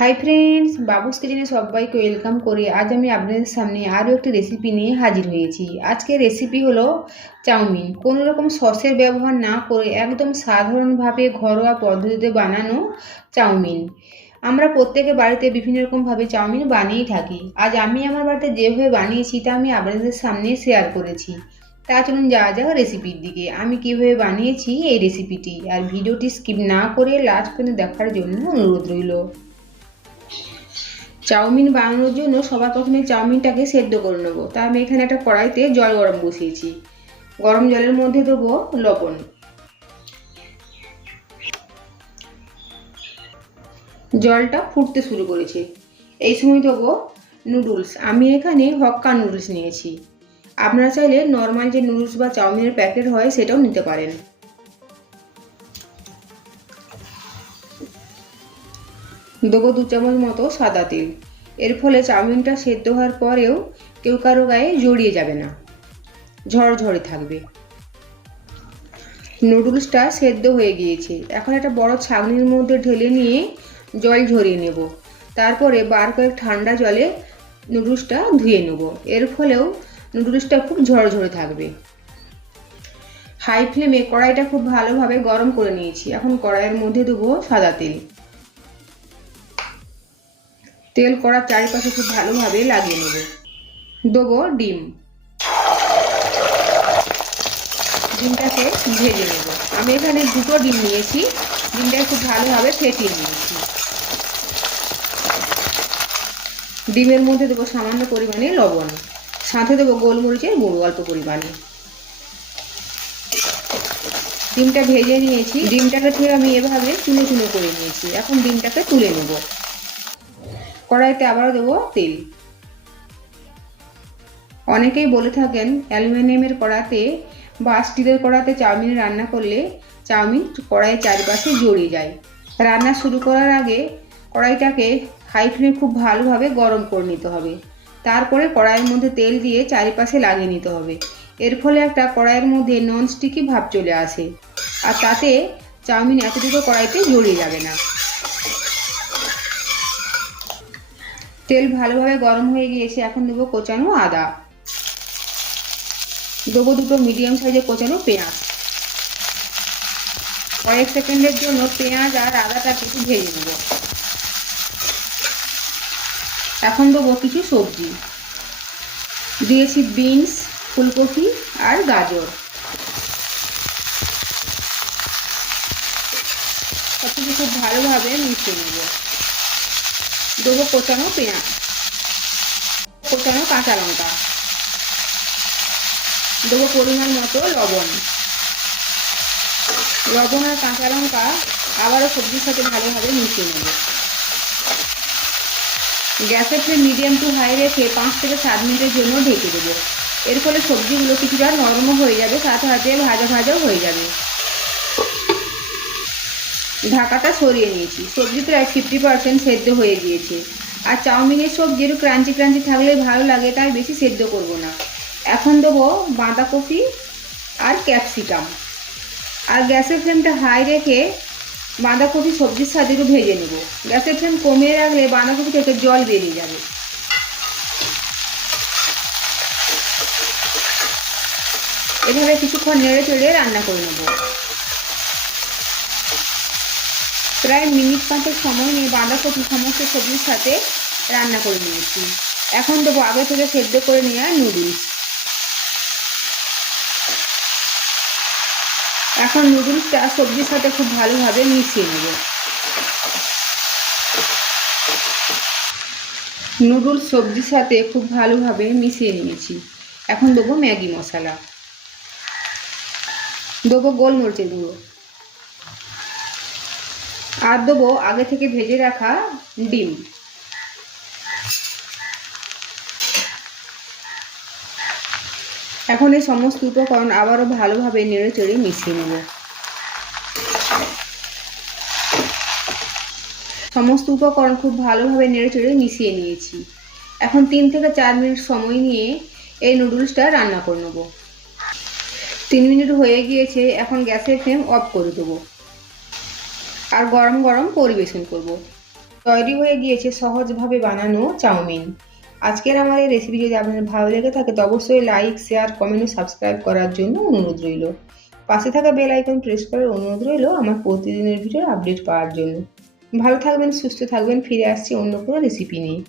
Hi friends, বাবুস কিচেনে সবাইকে welcome করে আজ আমি আপনাদের সামনে আরও একটি রেসিপি নিয়ে হাজির হয়েছি। আজকের রেসিপি হলো চাউমিন। কোনো রকম সসের ব্যবহার না করে একদম সাধারণভাবে ঘরোয়া পদ্ধতিতে বানানো চাউমিন। আমরা প্রত্যেকে বাড়িতে বিভিন্ন রকমভাবে চাউমিন বানিয়েই থাকি। আজ আমি আমার বাড়িতে যেভাবে বানিয়েছি তা আমি আপনাদের সামনে শেয়ার করেছি। তা চলুন যাওয়া যাক রেসিপির দিকে। আমি কীভাবে বানিয়েছি এই রেসিপিটি, আর ভিডিওটি স্কিপ না করে লাস্ট পর্যন্ত দেখার জন্য অনুরোধ রইল। চাউমিন বানানোর জন্য সবার প্রথমে চাউমিনটাকে সেদ্ধ করে নেবো। তা আমি এখানে একটা কড়াইতে জল গরম বসিয়েছি। গরম জলের মধ্যে দেবো লবণ। জলটা ফুটতে শুরু করেছে। এই সময় দেবো নুডলস। আমি এখানে হক্কা নুডলস নিয়েছি। আপনারা চাইলে নর্মাল যে নুডলস বা চাউমিনের প্যাকেট হয় সেটাও নিতে পারেন। দেবো 2 চামচ মতো সাদা তেল। এর ফলে চাউমিনটা সেদ্ধ হওয়ার পরেও কেউ কারো গায়ে জড়িয়ে যাবে না, ঝরঝরে থাকবে। নুডলসটা সেদ্ধ হয়ে গিয়েছে। এখন একটা বড় ছাঁকনির মধ্যে ঢেলে নিয়ে জল ঝরিয়ে নেব। তারপরে বার কয়েক ঠান্ডা জলে নুডলসটা ধুয়ে নেব। এর ফলেও নুডলসটা খুব ঝরঝরে থাকবে। হাই ফ্লেমে কড়াইটা খুব ভালোভাবে গরম করে নিয়েছি। এখন কড়াইয়ের মধ্যে দেবো সাদা তেল। তেল কড়ার চারিপাশে খুব ভালোভাবে লাগিয়ে নেব। দেবো ডিম। ডিমটাকে ভেজে নেব। আমি এখানে 2টো ডিম নিয়েছি। ডিমটাকে খুব ভালোভাবে ফেটিয়ে নিয়েছি। ডিমের মধ্যে দেবো সামান্য পরিমাণে লবণ, সাথে দেবো গোলমরিচের গুঁড়ো অল্প পরিমাণে। ডিমটা ভেজে নিয়েছি। ডিমটাকে ঠিক আমি এভাবে চুনো চুনো করে নিয়েছি। এখন ডিমটাকে তুলে নেব। কড়াইতে আবারও দেবো তেল। অনেকেই বলে থাকেন অ্যালুমিনিয়ামের কড়াতে বা স্টিলের কড়াতে চাউমিন রান্না করলে চাউমিন কড়াইয়ের চারপাশে জড়িয়ে যায়। রান্না শুরু করার আগে কড়াইটাকে হাই ফ্লেমে খুব ভালোভাবে গরম করে নিতে হবে। তারপরে কড়াইয়ের মধ্যে তেল দিয়ে চারিপাশে লাগিয়ে নিতে হবে। এর ফলে একটা কড়াইয়ের মধ্যে নন স্টিকি ভাব চলে আসে, আর তাতে চাউমিন এত দ্রুত কড়াইতে জড়িয়ে যাবে না। তেল ভালোভাবে গরম হয়ে গিয়েছে। এখন দেবো কোচানো আদা। দেবো 2টো মিডিয়াম সাইজের কোচানো পেঁয়াজ। কয়েক সেকেন্ডের জন্য পেঁয়াজ আর আদাটাকে একটু ভেজে নেব। এখন দেবো কিছু সবজি। দিয়েছি বিনস, ফুলকপি আর গাজর। সবকিছু খুব ভালোভাবে মিশিয়ে নেব। দেবো কোচানো পেঁয়াজ, কোচানো কাঁচা লঙ্কা। দেবো পরিমাণ মতো লবণ। লবণ আর কাঁচা লঙ্কা আবারও সবজির সাথে ভালোভাবে মিশিয়ে নেব। গ্যাসের ফ্লেম মিডিয়াম টু হাই রেখে 5 থেকে 7 মিনিটের জন্য ঢেকে দেবো। এর ফলে সবজিগুলো কিছুটা নরম হয়ে যাবে, সাথে সাথে ভাজা ভাজাও হয়ে যাবে। ঢাকাটা সরিয়ে নিয়েছি। সবজি প্রায় 50% সেদ্ধ হয়ে গিয়েছে। আর চাউমিনের সবজি একটু ক্রাঞ্চি ক্রাঞ্চি থাকলে ভালো লাগে, তাই বেশি সেদ্ধ করব না। এখন দেবো বাঁধাকপি আর ক্যাপসিকাম। আর গ্যাসের ফ্লেমটা হাই রেখে বাঁধাকপি সবজির সাথে একটু ভেজে নেব। গ্যাসের ফ্লেম কমিয়ে রাখলে বাঁধাকপি থেকে জল বেরিয়ে যাবে। এভাবে কিছুক্ষণ নেড়ে চেড়ে রান্না করে নেব। প্রায় মিনিট 5 সময় নিয়ে বাঁধাকপি সমস্ত সবজির সাথে রান্না করে নিয়েছি। এখন দেবো আগে থেকে সেদ্ধ করে নেওয়া নুডলস। এখন নুডলসটা সবজির সাথে খুব ভালোভাবে মিশিয়ে নেব। নুডলস সবজির সাথে খুব ভালোভাবে মিশিয়ে নিয়েছি। এখন দেবো ম্যাগি মশলা। দেবো গোলমরিচের গুঁড়ো। আর দেবো আগে থেকে ভেজে রাখা ডিম। এখন এই সমস্ত উপকরণ আবারও ভালোভাবে নেড়ে চেড়ে মিশিয়ে নেব। সমস্ত উপকরণ খুব ভালোভাবে নেড়ে চেড়ে মিশিয়ে নিয়েছি। এখন 3 থেকে 4 মিনিট সময় নিয়ে এই নুডলসটা রান্না করে নেব। 3 মিনিট হয়ে গিয়েছে। এখন গ্যাসের ফ্লেম অফ করে দেবো আর গরম গরম পরিবেশন করব। তৈরি হয়ে গিয়েছে সহজভাবে বানানো চাউমিন। আজকের আমার এই রেসিপি যদি আপনাদের ভালো লেগে থাকে তো অবশ্যই লাইক, শেয়ার, কমেন্ট ও সাবস্ক্রাইব করার জন্য অনুরোধ রইল। পাশে থাকা বেল আইকন প্রেস করার অনুরোধ রইল আমার প্রতিদিনের ভিডিওর আপডেট পাওয়ার জন্য। ভালো থাকবেন, সুস্থ থাকবেন, ফিরে আসছি অন্য কোনো রেসিপি নিয়ে।